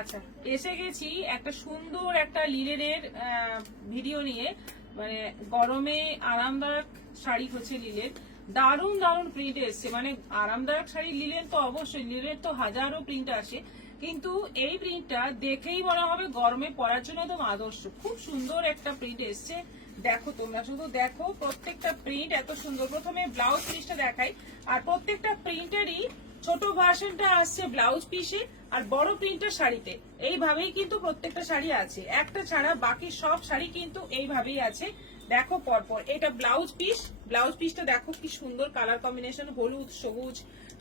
আচ্ছা, এসে গেছি একটা সুন্দর একটা লিলেনের ভিডিও নিয়ে। মানে গরমে আরামদায়ক শাড়ি হচ্ছে লিলেন। দারুণ দারুণ প্রিন্ট এসছে। মানে আরামদায়ক শাড়ি লিলেন তো অবশ্যই, লিলের তো হাজারো প্রিন্ট আসে, কিন্তু এই প্রিন্টটা দেখেই মনে হবে গরমে পরার জন্য একদম আদর্শ। খুব সুন্দর একটা প্রিন্ট এসছে। দেখো, তোমরা শুধু দেখো, প্রত্যেকটা প্রিন্ট এত সুন্দর। প্রথমে ব্লাউজ পিসটা দেখাই। আর প্রত্যেকটা প্রিন্টেরই ছোট ভার্সনটা আসছে ব্লাউজ পিসে, আর বড় প্রিন্টটা শাড়িতে। এইভাবেই কিন্তু প্রত্যেকটা শাড়ি আছে, একটা ছাড়া বাকি সব শাড়ি কিন্তু এইভাবেই আছে। দেখো পরপর, এটা ব্লাউজ পিস। ব্লাউজ পিসটা দেখো কি সুন্দর কালার কম্বিনেশন, হলুদ সবুজ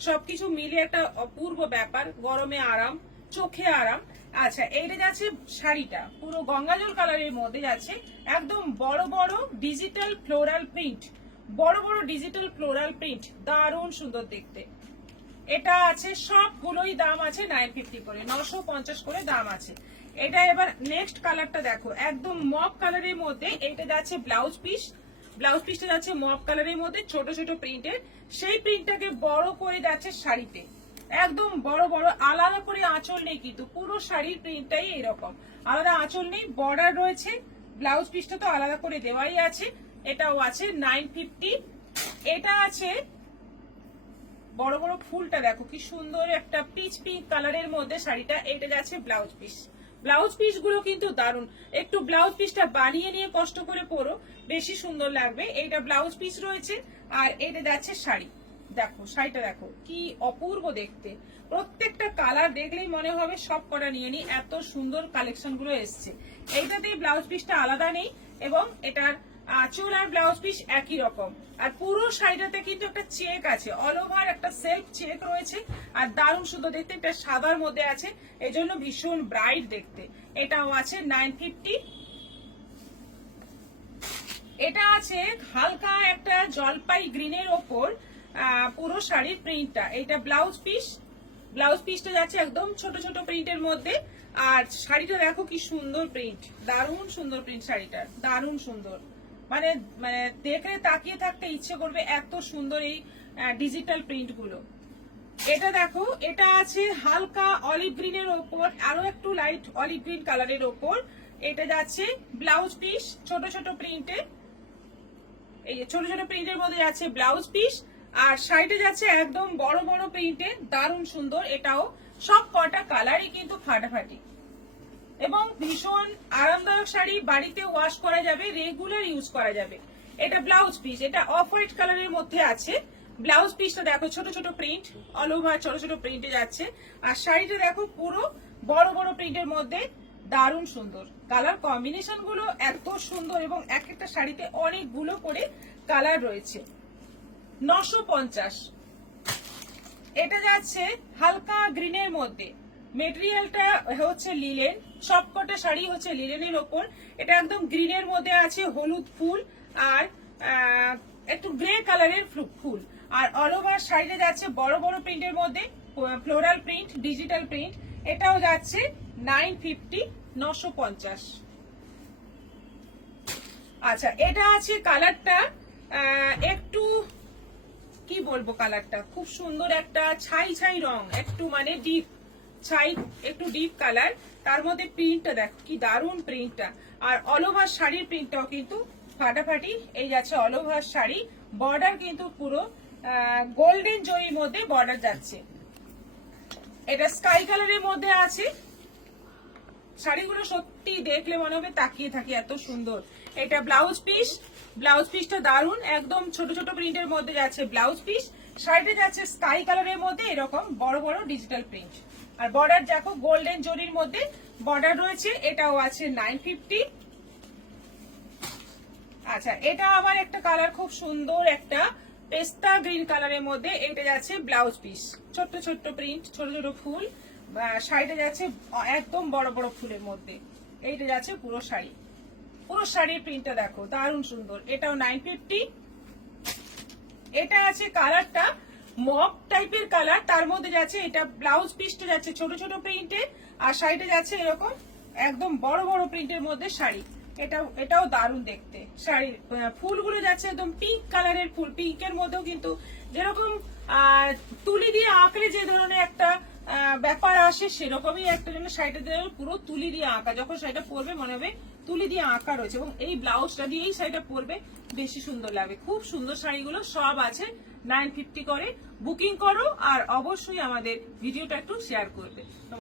সবকিছু মিলে একটা অপূর্ব ব্যাপার। গরমে আরাম, চোখে আরাম। আচ্ছা, এইটা যাচ্ছে শাড়িটা পুরো গঙ্গাজল কালারের মধ্যে যাচ্ছে। একদম বড় বড় ডিজিটাল ফ্লোরাল প্রিন্ট, বড় বড় ডিজিটাল ফ্লোরাল প্রিন্ট, দারুণ সুন্দর দেখতে। এটা আছে, সবগুলোই দাম আছে 950 করে, 950 করে দাম আছে। এটা এবার নেক্সট কালারটা দেখো, একদম মপ কালারের মধ্যে। এটা যাচ্ছে ব্লাউজ পিস। ব্লাউজ পিসটা যাচ্ছে মপ কালারের মধ্যে, ছোট ছোট প্রিন্টের। সেই প্রিন্টটাকে বড় করে যাচ্ছে শাড়িতে, একদম বড় বড়। আলাদা করে আঁচল নেই কিন্তু, পুরো শাড়ির প্রিন্টটাই এরকম। আলাদা আঁচল নেই, বর্ডার রয়েছে। ব্লাউজ পিসটা তো আলাদা করে দেওয়াই আছে। এটাও আছে 950। এটা আছে বড় বড় ফুলটা দেখো কি সুন্দর, একটা পিচ পিঙ্ক কালারের মধ্যে শাড়িটা। এটা যাচ্ছে ব্লাউজ পিস। ব্লাউজ পিস গুলো কিন্তু দারুণ। একটু ব্লাউজ পিসটা বানিয়ে নিয়ে কষ্ট করে পরো, বেশি সুন্দর লাগবে। এইটা ব্লাউজ পিস রয়েছে, আর এটা যাচ্ছে শাড়ি। দেখো শাড়িটা দেখো কি অপূর্ব দেখতে। প্রত্যেকটা কালার দেখলেই মনে হবে সব কটা নিয়ে নি, এত সুন্দর কালেকশন গুলো এসছে। এইটাতে ব্লাউজ পিসটা আলাদা নেই, এবং এটার আঁচল আর ব্লাউজ পিস একই রকম। আর পুরো শাড়িটাতে কিন্তু একটা চেক আছে, অল ওভার একটা সেলফ চেক রয়েছে। আর দারুণ সুন্দর দেখতে, এটা সাদার মধ্যে আছে, এই জন্য ভীষণ ব্রাইট দেখতে। এটাও আছে 950। এটা আছে হালকা একটা জলপাই গ্রিনের ওপর পুরো শাড়ির প্রিন্টটা। এটা ব্লাউজ পিস। ব্লাউজ পিসটা যাচ্ছে একদম ছোট ছোট প্রিন্টের মধ্যে। আর শাড়িটা দেখো কি সুন্দর প্রিন্ট, দারুণ সুন্দর প্রিন্ট শাড়িটার, দারুণ সুন্দর। মানে মানে দেখে তাকিয়ে থাকতে ইচ্ছে করবে, এত সুন্দর এই ডিজিটাল প্রিন্ট গুলো। এটা দেখো, এটা আছে হালকা অলিভ গ্রিনের ওপর, আরো একটু লাইট অলিভ গ্রিন কালারের ওপর। এটা যাচ্ছে ব্লাউজ পিস, ছোট ছোট প্রিন্টে। এই যে ছোট ছোট প্রিন্টের মধ্যে যাচ্ছে ব্লাউজ পিস, আর শাড়িটা যাচ্ছে একদম বড় বড় প্রিন্টে, দারুণ সুন্দর। এটাও সব কটা কালারই কিন্তু ফাটাফাটি এবং ভীষণ আরামদায়ক শাড়ি। বাড়িতে ওয়াশ করা যাবে, রেগুলার ইউজ করা যাবে। এটা ব্লাউজ পিস, এটা অফ হোয়াইট কালারের মধ্যে আছে। ব্লাউজ পিসটা দেখো ছোট ছোট প্রিন্ট, অল ওভার ছোট ছোট প্রিন্টে যাচ্ছে। আর শাড়িটা দেখো পুরো বড় বড় প্রিন্টের মধ্যে, দারুণ সুন্দর। কালার কম্বিনেশন গুলো এত সুন্দর, এবং এক একটা শাড়িতে অনেকগুলো করে কালার রয়েছে। 950। এটা যাচ্ছে হালকা গ্রিনের মধ্যে, মেটেরিয়ালটা হচ্ছে লিলেন। সবকটা শাড়ি হচ্ছে লিলেনের ওপর। এটা একদম গ্রিনের মধ্যে আছে, হলুদ ফুল আর একটু গ্রে কালারের ফুল। আর অল ওভার শাড়িটা যাচ্ছে বড় বড় প্রিন্টের মধ্যে, ফ্লোরাল প্রিন্ট, ডিজিটাল প্রিন্ট। এটাও যাচ্ছে 950, 950। আচ্ছা, এটা আছে কালারটা একটু কি বলবো, কালারটা খুব সুন্দর, একটা ছাই ছাই রং, একটু মানে ডিপ ছাই, একটু ডিপ কালার। তার মধ্যে প্রিন্টটা দেখো কি দারুণ প্রিন্টটা। আর অল ওভার শাড়ির প্রিন্টটাও কিন্তু ফাটাফাটি। এই যাচ্ছে অল ওভার শাড়ি, বর্ডার কিন্তু পুরো গোল্ডেন জরির মধ্যে বর্ডার যাচ্ছে। এটা স্কাই কালারের মধ্যে আছে। শাড়িগুলো সত্যি দেখলে মনে হবে তাকিয়ে থাকি, এত সুন্দর। এটা ব্লাউজ পিস। ব্লাউজ পিসটা দারুণ, একদম ছোট ছোট প্রিন্টের মধ্যে যাচ্ছে ব্লাউজ পিস। শাড়িটা যাচ্ছে স্কাই কালারের মধ্যে, এরকম বড় বড় ডিজিটাল প্রিন্ট। আর বর্ডার দেখো গোল্ডেন জরির মধ্যে বর্ডার রয়েছে। এটাও আছে 950। আচ্ছা, এটা আবার একটা কালার খুব সুন্দর, একটা পেস্তা গ্রিন কালারের মধ্যে। এটা যাচ্ছে ব্লাউজ পিস, ছোট্ট ছোট্ট প্রিন্ট, ছোট ছোট ফুল। শাড়িটা যাচ্ছে একদম বড় বড় ফুলের মধ্যে। এইটা যাচ্ছে পুরো শাড়ি, পুরো শাড়ির প্রিন্টটা দেখো দারুণ সুন্দর। এটাও 950। এটা আছে কালারটা মপ টাইপের কালার, তার মধ্যে যাচ্ছে এটা ব্লাউজ পিসটা যাচ্ছে ছোট ছোট প্রিন্টে, আর শাড়িটা যাচ্ছে এরকম একদম বড় বড় প্রিন্টের মধ্যে শাড়ি। এটাও দারুণ দেখতে। শাড়ির ফুলগুলো যাচ্ছে একদম পিঙ্ক কালারের ফুল, পিঙ্কের মধ্যেও কিন্তু যেরকম তুলি দিয়ে আঁকড়ে যে ধরনের একটা ব্যাপার আসে সেরকমই একটা জন্য শাড়িটা দেওয়া পুরো তুলি দিয়ে আঁকা, যখন শাড়িটা পরবে মনে হবে তুলি দিয়ে আঁকা রয়েছে, এবং এই ব্লাউজটা দিয়েই শাড়িটা পরবে, বেশি সুন্দর লাগবে। খুব সুন্দর শাড়িগুলো সব আছে 950 করে। বুকিং করো আর অবশ্যই আমাদের ভিডিওটা একটু শেয়ার করবে।